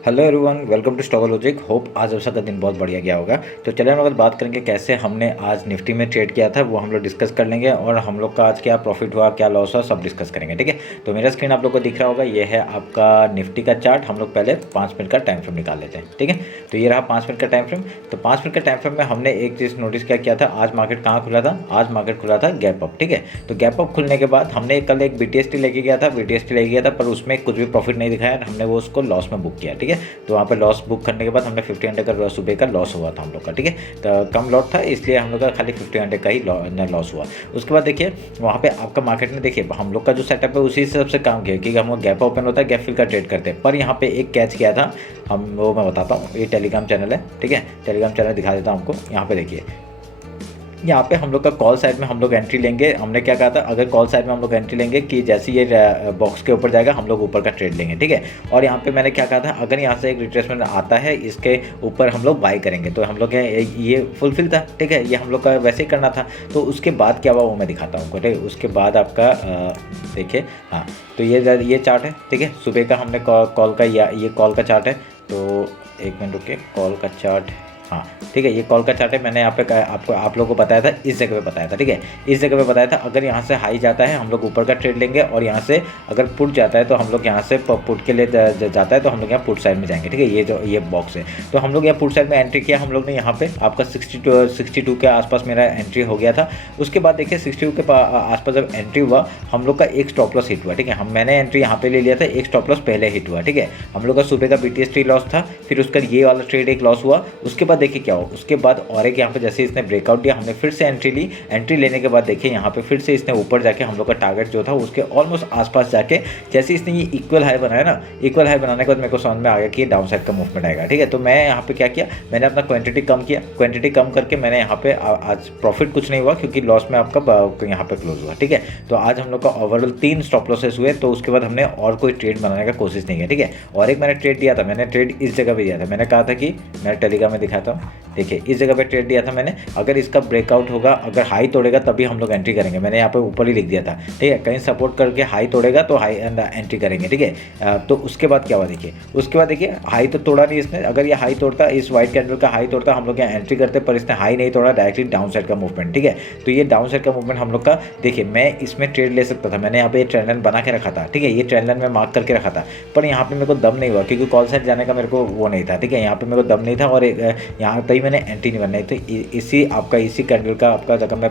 Hello everyone, welcome to stock logic. Hope आज आप सबका दिन बहुत बढ़िया गया होगा। तो चलिए हम लोग बात करेंगे कैसे हमने आज निफ्टी में ट्रेड किया था, वो हम लोग डिस्कस कर लेंगे और हम लोग का आज क्या प्रॉफिट हुआ, क्या लॉस हुआ, सब डिस्कस करेंगे। ठीक है, तो मेरा स्क्रीन आप लोग को दिख रहा होगा, ये है आपका निफ्टी का चार्ट। हम लोग पहले 5 मिनट का टाइम फ्रेम निकाल लेते हैं। ठीक है, तो ये रहा 5 मिनट का टाइम फ्रेम। तो 5 मिनट का टाइम फ्रेम में हमने एक चीज़ नोटिस क्या किया था, आज मार्केट कहाँ खुला था, आज मार्केट खुला था गैप अप। ठीक है, तो गैप अप खुलने के बाद हमने कल एक BTST लेके गया था, BTST लेके गया था, पर उसमें कुछ भी प्रॉफिट नहीं दिखाया, हमने वो उसको लॉस में बुक किया। ठीक है, तो वहाँ पे लॉस बुक करने के बाद हमने 50 का सुबह का लॉस हुआ था हम लोग का। ठीक है, तो कम लॉट था, इसलिए हम लोग का खाली 50 का ही लॉस हुआ। उसके बाद देखिए वहाँ पे आपका मार्केट में देखिए हम लोग का जो सेटअप है उसी हिसाब से काम किया, क्योंकि हम लोग गैप ओपन होता है, गैप फिल का ट्रेड करते हैं। पर यहाँ पे एक कैच किया था हम, वो मैं बताता हूँ। ये टेलीग्राम चैनल है, ठीक है, टेलीग्राम चैनल दिखा देता हूँ आपको। यहाँ पे देखिए, यहाँ पे हम लोग का कॉल साइड में हम लोग एंट्री लेंगे। हमने क्या कहा था, अगर कॉल साइड में हम लोग एंट्री लेंगे कि जैसे ये बॉक्स के ऊपर जाएगा हम लोग ऊपर का ट्रेड लेंगे। ठीक है, और यहाँ पे मैंने क्या कहा था, अगर यहाँ से एक रिट्रेसमेंट आता है इसके ऊपर हम लोग बाई करेंगे। तो हम लोग ये फुलफिल था। ठीक है, ये हम लोग का वैसे ही करना था। तो उसके बाद क्या हुआ वो मैं दिखाता हूँ। ठीक है, उसके बाद आपका देखिए, हाँ, तो ये चार्ट है। ठीक है, सुबह का हमने कॉल का, ये कॉल का चार्ट है। तो एक मिनट रुके, कॉल का चार्ट, हाँ ठीक है, ये कॉल का चार्ट है। मैंने यहाँ पे आपको आप लोगों को बताया था, इस जगह पे बताया था। ठीक है, इस जगह पे बताया था, अगर यहाँ से हाई जाता है हम लोग ऊपर का ट्रेड लेंगे, और यहाँ से अगर पुट जाता है तो हम लोग यहाँ से पुट के लिए जाता है तो हम लोग यहाँ पुट साइड में जाएंगे। ठीक है, ये जो ये बॉक्स है, तो हम लोग यहाँ पुट साइड में एंट्री किया हम लोग ने। यहाँ पे आपका 62 के आसपास मेरा एंट्री हो गया था। उसके बाद देखिए 62 के आसपास जब एंट्री हुआ हम लोग का एक स्टॉप लॉस हिट हुआ। ठीक है, मैंने एंट्री यहाँ पे ले लिया था, एक स्टॉप लॉस पहले हिट हुआ। ठीक है, हम लोग का सुबह का BTST लॉस था, फिर उसका ये वाला ट्रेड एक लॉस हुआ। उसके बाद देखिए क्या हुआ, उसके बाद और एक यहाँ पे जैसे इसने ब्रेकआउट दिया, हमने फिर से एंट्री ली। एंट्री लेने के बाद देखिए यहाँ पे फिर से इसने ऊपर जाके हम लोग का टारगेट जो था उसके ऑलमोस्ट आसपास जाके, जैसे इसने ये इक्वल हाई बनाया ना, इक्वल हाई बनाने के बाद मेरे को समझ में आ गया कि ये डाउन साइड का मूवमेंट आएगा। ठीक है, तो मैं यहाँ पे क्या किया, मैंने अपना क्वांटिटी कम किया। क्वांटिटी कम करके मैंने यहाँ पे आज प्रॉफिट कुछ नहीं हुआ, क्योंकि लॉस में आपका यहाँ पे क्लोज हुआ। ठीक है, तो आज हम लोग का ओवरऑल 3 स्टॉप लॉसेस हुए। तो उसके बाद हमने और कोई ट्रेड बनाने का कोशिश नहीं किया। ठीक है, और एक मैंने ट्रेड दिया था, मैंने ट्रेड इस जगह पे दिया था। मैंने कहा था कि मैं टेलीग्राम में दिखाता हूँ, देखिए इस जगह पे ट्रेड दिया था मैंने, अगर इसका ब्रेकआउट होगा, अगर हाई तोड़ेगा तभी हम लोग एंट्री करेंगे। मैंने यहाँ पे ऊपर ही लिख दिया था। ठीक है, कहीं सपोर्ट करके हाई तोड़ेगा तो हाई एंट्री करेंगे। ठीक है, तो उसके बाद क्या हुआ देखिए, उसके बाद देखिए हाई तो तोड़ा नहीं इसने। अगर ये हाई तोड़ता, इस वाइट कैंडल का हाई तोड़ता, हम लोग यहाँ एंट्री करते, पर इसने हाई नहीं तोड़ा, डायरेक्टली डाउन साइड का मूवमेंट। ठीक है, तो ये डाउन साइड का मूवमेंट हम लोग का, देखिए मैं इसमें ट्रेड ले सकता था, मैंने यहाँ पे ये ट्रेंड लाइन बना के रखा था। ठीक है, ये ट्रेंड लाइन में मार्क करके रखा था, पर यहाँ पे मेरे को दम नहीं हुआ, क्योंकि कॉल साइड जाने का मेरे को वो नहीं था। ठीक है, यहाँ पे मेरे को दम नहीं था, और यहाँ तभी मैंने एंट्री नहीं बनना। तो इसी आपका इसी कैंडल का आपका अगर मैं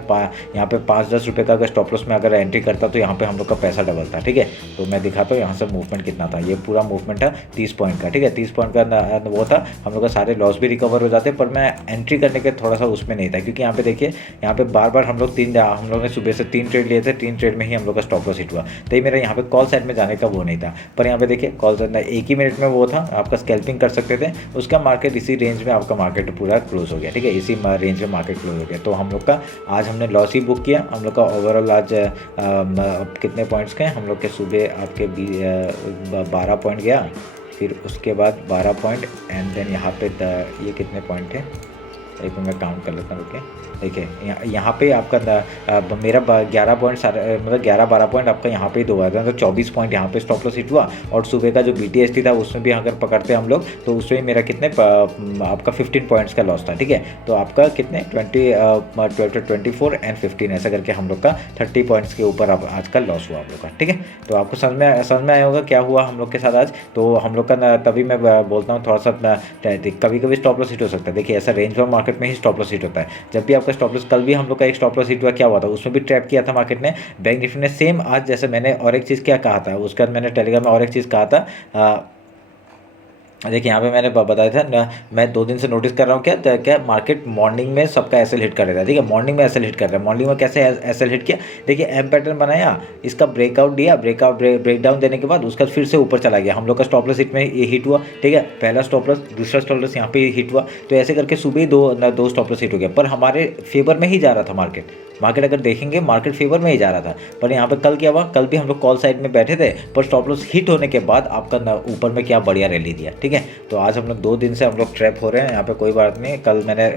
यहाँ पे 5-10 रुपये का अगर स्टॉप लॉस में अगर एंट्री करता तो यहाँ पे हम लोग का पैसा डबल था। ठीक है, तो मैं दिखाता हूँ यहाँ से मूवमेंट कितना था। ये पूरा मूवमेंट था 30 पॉइंट का। ठीक है, 30 पॉइंट का वो था, हम लोग का सारे लॉस भी रिकवर हो जाते, पर मैं एंट्री करने के थोड़ा सा उसमें नहीं था, क्योंकि यहाँ पे देखिए यहाँ पे बार बार हम लोग ने सुबह से 3 ट्रेड लिए थे, 3 ट्रेड में ही हम लोग का स्टॉप लॉस हिट हुआ। तो ये मेरा यहाँ पे कॉल साइड में जाने का वो नहीं था। पर यहाँ पे देखिए कॉल साइड एक ही मिनट में वो था, आपका स्कैल्पिंग कर सकते थे। उसका मार्केट इसी रेंज में आपका मार्केट पूरा क्लोज हो गया। ठीक है, इसी रेंज में मार्केट क्लोज हो गया। तो हम लोग का आज हमने लॉस ही बुक किया। हम लोग का ओवरऑल आज कितने पॉइंट्स गए हम लोग के, सुबह आपके 12 पॉइंट गया, फिर उसके बाद 12 पॉइंट, एंड देन यहाँ पे ये कितने पॉइंट थे, एक मैं काउंट कर लेता हूँ। ओके, देखिए यहाँ पे आपका मेरा 11 पॉइंट मतलब 11-12 पॉइंट आपका यहाँ पे ही दो आया था, तो 24 पॉइंट यहाँ पे स्टॉप लॉस हिट हुआ। और सुबह का जो BTST था उसमें भी अगर पकड़ते हम लोग तो उसमें मेरा कितने आपका 15 पॉइंट्स का लॉस था। ठीक है, तो आपका कितने 24 एंड 15 ऐसा करके हम लोग का 30 पॉइंट्स के ऊपर आज का लॉस हुआ हम लोग का। ठीक है, तो आपको समझ में आया होगा क्या हुआ हम लोग के साथ आज। तो हम लोग का तभी मैं बोलता हूँ थोड़ा सा कभी कभी स्टॉप लॉस हिट हो सकता है। देखिए ऐसा रेंज वाला मार्केट में ही स्टॉप लॉस हिट होता है। जब भी आपका स्टॉप लॉस, कल भी हम लोग का एक स्टॉप लॉस हिट हुआ, क्या हुआ था उसमें भी ट्रैप किया था मार्केट ने, बैंक निफ्टी ने सेम। आज जैसे मैंने और एक चीज़ क्या कहा था, उसके बाद मैंने टेलीग्राम में और एक चीज़ कहा था। देखिए यहाँ पे मैंने बताया था, मैं 2 दिन से नोटिस कर रहा हूँ क्या मार्केट मॉर्निंग में सबका एसएल हिट कर रहा है। ठीक है, मॉर्निंग में एसएल हिट कर रहा है। मॉर्निंग में कैसे एसएल हिट किया, देखिए एम पैटर्न बनाया, इसका ब्रेकआउट दिया, ब्रेकडाउन देने के बाद उसका फिर से ऊपर चला गया। हम लोग का स्टॉप लॉस हिट में ये हिट हुआ। ठीक है, पहला स्टॉप लॉस, दूसरा स्टॉप लॉस यहाँ पे हिट हुआ। तो ऐसे करके सुबह ही दो स्टॉप लॉस हिट हो गया, पर हमारे फेवर में ही जा रहा था मार्केट। अगर देखेंगे मार्केट फेवर में ही जा रहा था। पर यहाँ पे कल क्या हुआ, कल भी हम लोग कॉल साइड में बैठे थे, पर स्टॉप लॉस हिट होने के बाद आपका ऊपर में क्या बढ़िया रैली दिया। ठीक है। ठीक है। तो आज हम लोग 2 दिन से हम लोग ट्रैप हो रहे हैं यहाँ पे, कोई बात नहीं। कल मैंने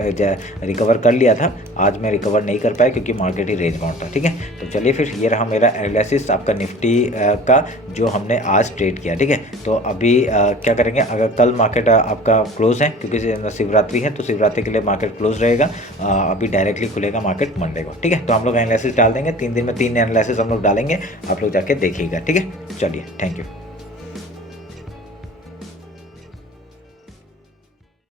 रिकवर कर लिया था, आज मैं रिकवर नहीं कर पाया क्योंकि मार्केट ही रेंज बाउंड था, ठीक है। तो चलिए फिर ये रहा मेरा एनालिसिस आपका निफ्टी का जो हमने आज ट्रेड किया, ठीक है। तो अभी क्या करेंगे, अगर कल मार्केट आपका क्लोज है क्योंकि शिवरात्रि है तो शिवरात्रि के लिए मार्केट क्लोज रहेगा, अभी डायरेक्टली खुलेगा मार्केट मंडे को, ठीक है। तो हम लोग एनालिसिस डाल देंगे, 3 दिन में 3 एनालिसिस हम लोग डालेंगे, आप लोग जाके देखिएगा, ठीक है। चलिए, थैंक यू।